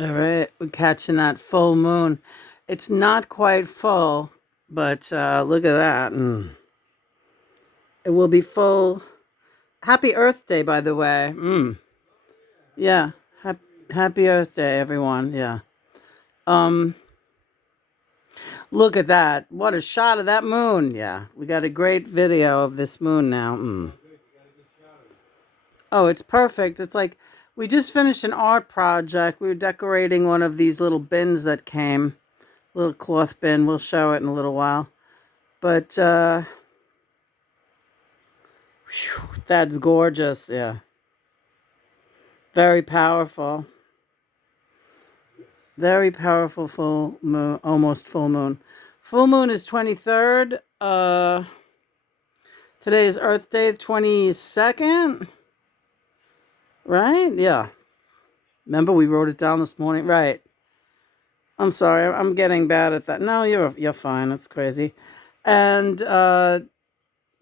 All right, we're catching that full moon. It's not quite full, but look at that. It will be full. Happy Earth Day, by the way. Yeah, happy Earth Day, everyone. Yeah. Um, Look at that. What a shot of that moon. Yeah, we got a great video of this moon now. Oh, it's perfect. It's like we just finished an art project. We were decorating one of these little bins that came, little cloth bin. We'll show it in a little while. But that's gorgeous. Yeah. Very powerful. Very powerful full moon, almost full moon. Full moon is 23rd. Today is Earth Day, 22nd. Right? Yeah. Remember we wrote it down this morning. Right. I'm sorry. I'm getting bad at that. No, you're fine. It's crazy. And the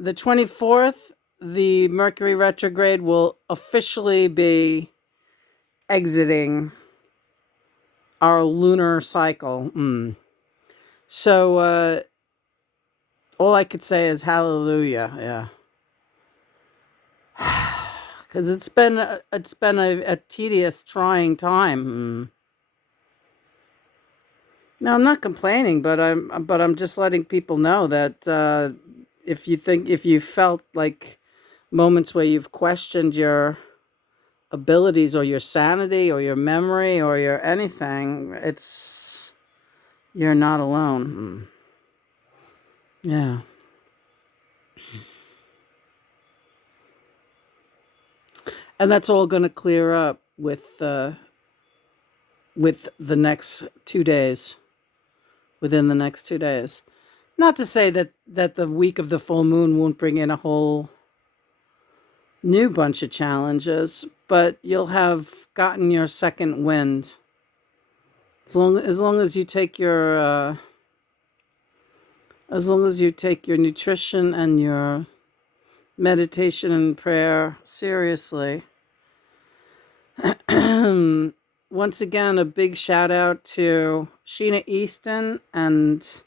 24th, the Mercury retrograde will officially be exiting our lunar cycle. So all I could say is hallelujah. Yeah. Because it's been a tedious, trying time. No, I'm not complaining, but I'm just letting people know that if you felt like moments where you've questioned your abilities or your sanity or your memory or your anything, you're not alone. Yeah. And that's all going to clear up with the next 2 days. Within the next 2 days. Not to say that the week of the full moon won't bring in a whole new bunch of challenges, but you'll have gotten your second wind. As long as you take your nutrition and your meditation and prayer seriously. Once again, a big shout out to Sheena Easton and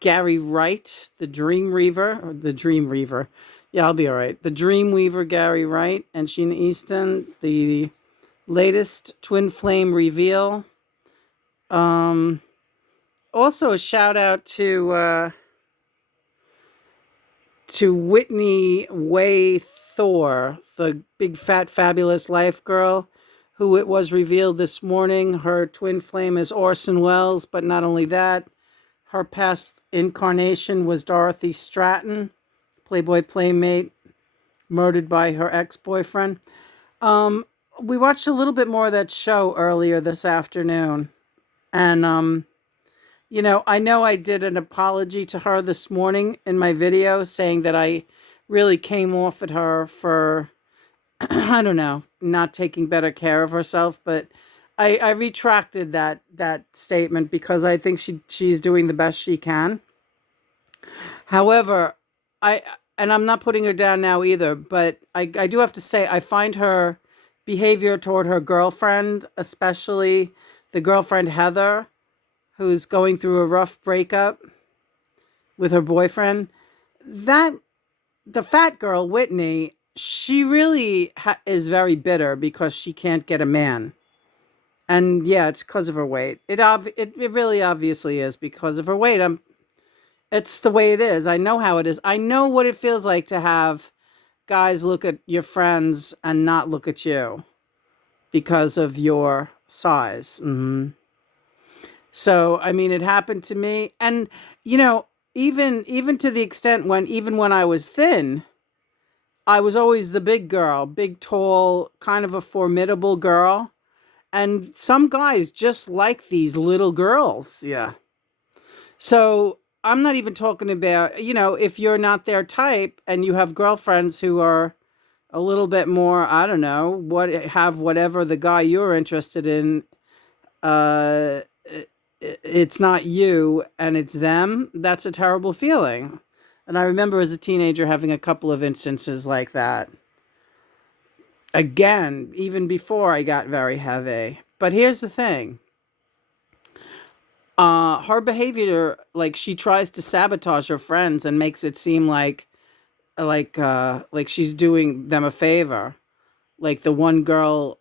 Gary Wright, the Dream Reaver. Yeah, I'll be all right. The Dream Weaver, Gary Wright, and Sheena Easton, the latest twin flame reveal. Also, a shout out to Whitney Way Thore, the big fat fabulous life girl, who it was revealed this morning. Her twin flame is Orson Welles, but not only that, her past incarnation was Dorothy Stratton, Playboy playmate, murdered by her ex-boyfriend. We watched a little bit more of that show earlier this afternoon. And, I know I did an apology to her this morning in my video saying that I really came off at her for, I don't know, not taking better care of herself. But I retracted that statement because I think she's doing the best she can. However, I'm not putting her down now either, but I do have to say I find her behavior toward her girlfriend, especially the girlfriend Heather, who's going through a rough breakup with her boyfriend, that the fat girl Whitney, she really is very bitter because she can't get a man. And yeah, it's because of her weight. It really obviously is because of her weight. It's the way it is. I know how it is. I know what it feels like to have guys look at your friends and not look at you because of your size. So, I mean, it happened to me. And, even to the extent when I was thin, I was always the big girl, big, tall, kind of a formidable girl. And some guys just like these little girls. Yeah. So I'm not even talking about, if you're not their type and you have girlfriends who are a little bit more, I don't know, have whatever the guy you're interested in, it's not you and it's them. That's a terrible feeling. And I remember as a teenager having a couple of instances like that. Again, even before I got very heavy. But here's the thing. Her behavior, like she tries to sabotage her friends and makes it seem like she's doing them a favor. Like the one girl,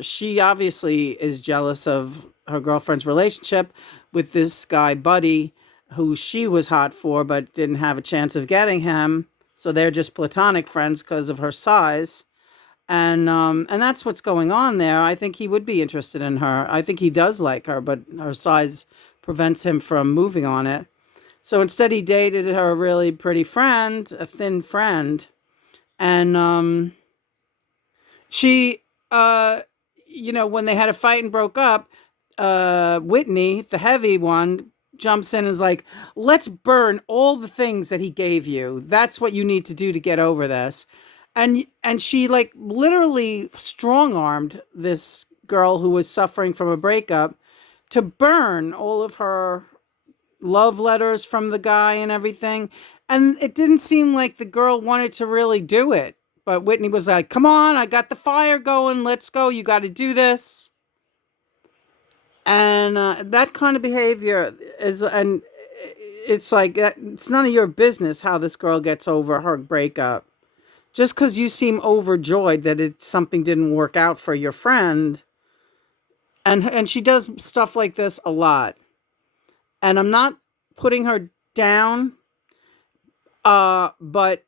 she obviously is jealous of her girlfriend's relationship with this guy Buddy, who she was hot for but didn't have a chance of getting him. So they're just platonic friends because of her size. And that's what's going on there. I think he would be interested in her. I think he does like her, but her size prevents him from moving on it. So instead, he dated her really pretty friend, a thin friend, and she, uh, when they had a fight and broke up, Whitney, the heavy one, jumps in and is like, let's burn all the things that he gave you. That's what you need to do to get over this. And she like literally strong-armed this girl who was suffering from a breakup to burn all of her love letters from the guy and everything. And it didn't seem like the girl wanted to really do it. But Whitney was like, come on, I got the fire going. Let's go. You got to do this. And that kind of behavior and it's like, it's none of your business how this girl gets over her breakup. Just because you seem overjoyed that something didn't work out for your friend. And she does stuff like this a lot. And I'm not putting her down, but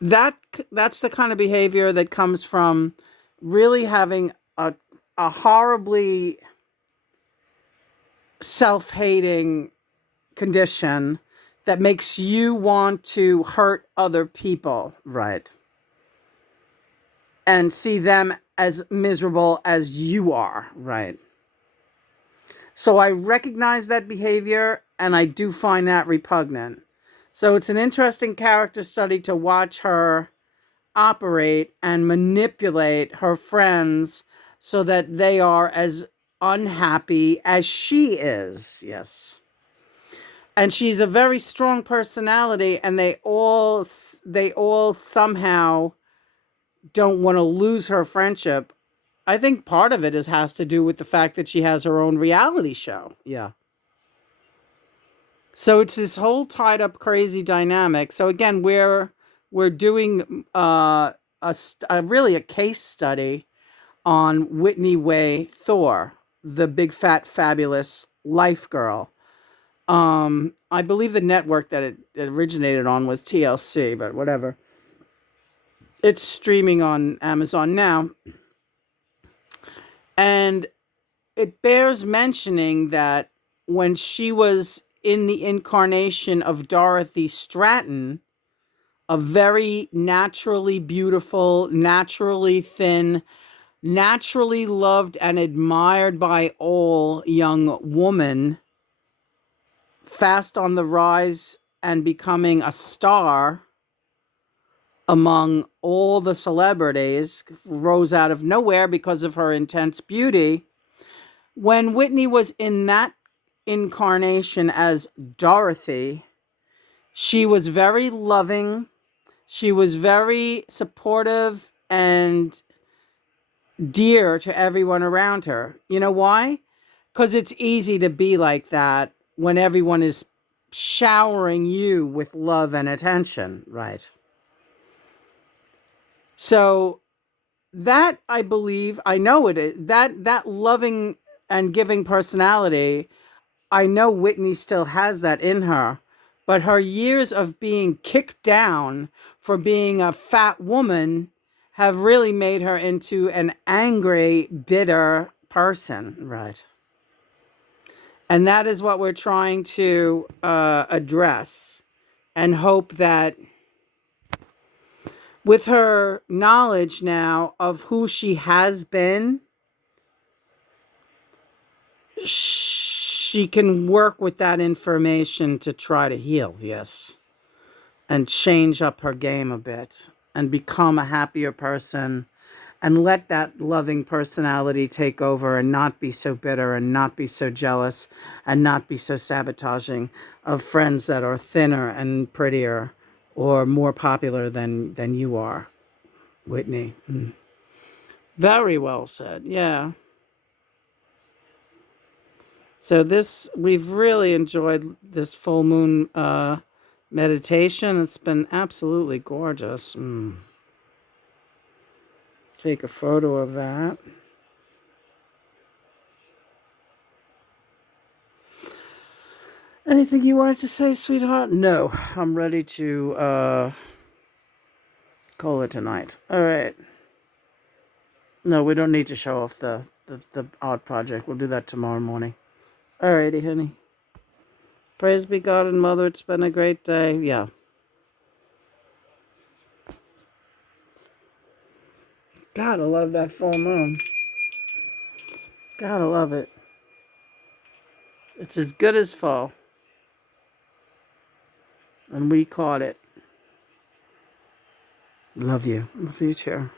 that's the kind of behavior that comes from really having a horribly self-hating condition that makes you want to hurt other people, right? And see them as miserable as you are, right? So I recognize that behavior and I do find that repugnant. So it's an interesting character study to watch her operate and manipulate her friends so that they are as unhappy as she is. Yes. And she's a very strong personality, and they all somehow don't want to lose her friendship. I think part of it has to do with the fact that she has her own reality show. Yeah. So it's this whole tied up crazy dynamic. So again, we're doing really a case study on Whitney Way Thore, the big fat fabulous life girl. I believe the network that it originated on was TLC, but whatever. It's streaming on Amazon now. And it bears mentioning that when she was in the incarnation of Dorothy Stratton, a very naturally beautiful, naturally thin, naturally loved and admired by all young woman, fast on the rise and becoming a star among all the celebrities, rose out of nowhere because of her intense beauty. When Whitney was in that incarnation as Dorothy, she was very loving. She was very supportive and dear to everyone around her. You know why? Because it's easy to be like that when everyone is showering you with love and attention, right? So that, I believe, I know it is, that loving and giving personality, I know Whitney still has that in her, but her years of being kicked down for being a fat woman have really made her into an angry, bitter person, right? And that is what we're trying to address, and hope that with her knowledge now of who she has been, she can work with that information to try to heal, yes, and change up her game a bit and become a happier person and let that loving personality take over and not be so bitter and not be so jealous and not be so sabotaging of friends that are thinner and prettier or more popular than you are, Whitney. Very well said. Yeah. So this we've really enjoyed this full moon meditation. It's been absolutely gorgeous. Take a photo of that. Anything you wanted to say, sweetheart? No, I'm ready to call it tonight. All right. No, we don't need to show off the art project. We'll do that tomorrow morning. All righty, honey. Praise be God and Mother. It's been a great day. Yeah. Gotta love that full moon. Gotta love it. It's as good as fall. And we caught it. Love you. Love you too.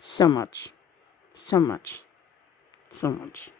So much. So much. So much.